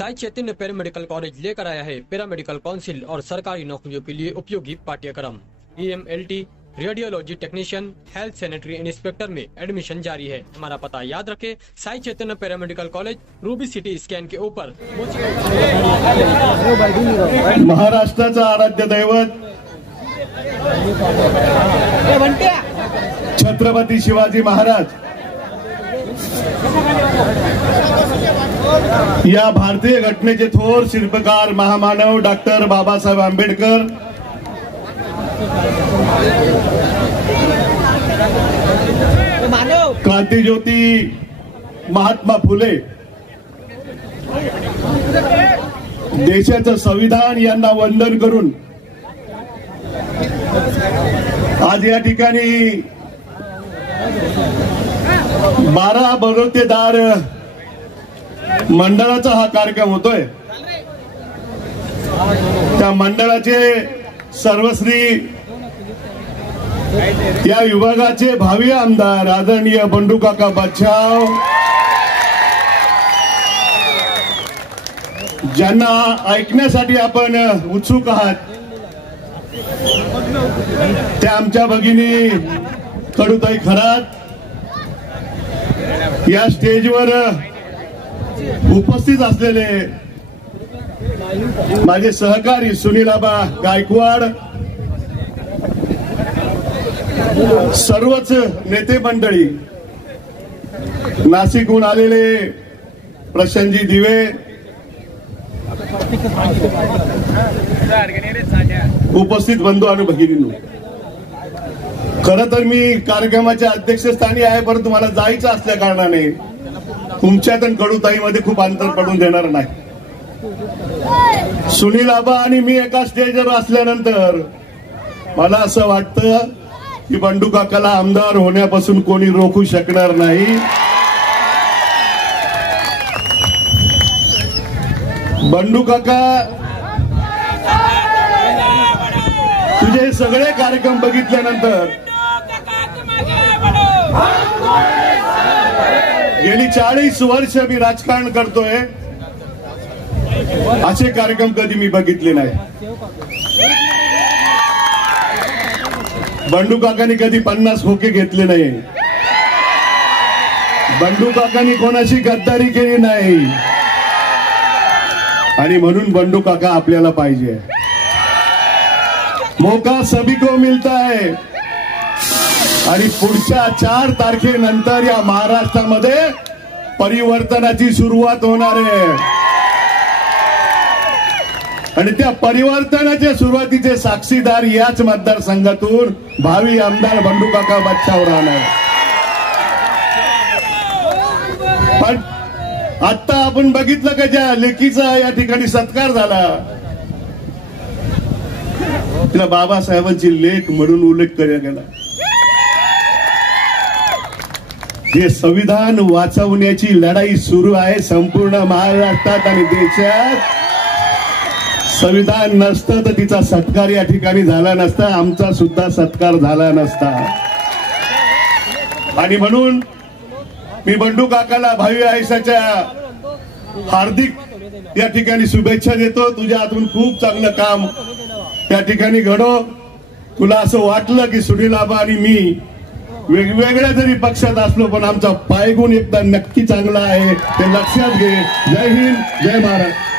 Sai Chaitanya paramedical college लेकर आया है पैरामेडिकल काउंसिल और सरकारी नौकरियों के लिए उपयोगी पाठ्यक्रम। EMLT, radiology technician, health sanitary inspector में एडमिशन जारी है। हमारा पता याद रखें, Sai Chaitanya paramedical college, ruby city scan के ऊपर। महाराष्ट्राचा आराध्य दैवत छत्रपती शिवाजी महाराज या भारतीय घटनेचे थोर शिल्पकार महामानव डॉक्टर बाबासाहेब आंबेडकर क्रांतिज्योती महात्मा फुले देशाचं संविधान यांना वंदन करून आज या ठिकाणी 12 बरोतेदार मंडळाचा हा कार्यक्रम होतोय। त्या मंडळाचे सर्वश्री या विभागाचे भावी आमदार आदरणीय बंडू काका बच्छाव, ज्यांना ऐकण्यासाठी आपण उत्सुक आहात, त्या आमच्या भगिनी कडूताई खरात या स्टेजवर उपस्थित असलेले माझे सहकारी सुनीलाबा गायकवाड, सर्वच नेते मंडळी, नाशिकहून आलेले प्रशांतजी दिवे, उपस्थित बंधू आणि भगिनींनो, खरं तर मी कार्यक्रमाच्या अध्यक्षस्थानी आहे, परंतु मला जायचं असल्या कारणाने तुमच्यात आणि कडूताईमध्ये खूप अंतर पडून देणार नाही। सुनील आबा आणि मी एका स्टेजवर असल्यानंतर मला असं वाटतं की बंडू काकाला आमदार होण्यापासून कोणी रोखू शकणार नाही। बंडू काका, तुझे सगळे कार्यक्रम बघितल्यानंतर गेली 40 वर्ष मी राजकारण करतोय, असे कार्यक्रम कधी मी बघितले नाही। बंडू काकांनी कधी 50 खोके घेतले नाही, बंडू काकांनी कोणाशी गद्दारी केली नाही, आणि म्हणून बंडू काका आपल्याला पाहिजे। मौका सभी को मिलता है, आणि पुढच्या 4 तारखेनंतर या महाराष्ट्रामध्ये परिवर्तनाची सुरुवात होणार आहे, आणि त्या परिवर्तनाच्या सुरुवातीचे साक्षीदार याच मतदारसंघातून भावी आमदार बंडू काका बच्छाव राहणार। पण आता आपण बघितलं का ज्या लेकीचा या ठिकाणी सत्कार झाला, तिला बाबासाहेबांची लेक म्हणून उल्लेख केला गेला। जे संविधान वाचवण्याची लढाई सुरू आहे संपूर्ण महाराष्ट्रात आणि देशात, संविधान नसतं तर तिचा सत्कार या ठिकाणी झाला नसता, आमचा सुद्धा सत्कार झाला नसता। आणि म्हणून मी बंडू काकाला भावी आयुष्याच्या हार्दिक या ठिकाणी शुभेच्छा देतो। तुझ्या हातून खूप चांगलं काम त्या ठिकाणी घडो। तुला असं वाटलं की सुनील आबा आणि मी वेगवेगळ्या जरी पक्षात असलो, पण आमचा पायगुण एकदा नक्की चांगला आहे, ते लक्षात घे। जय हिंद, जय महाराष्ट्र।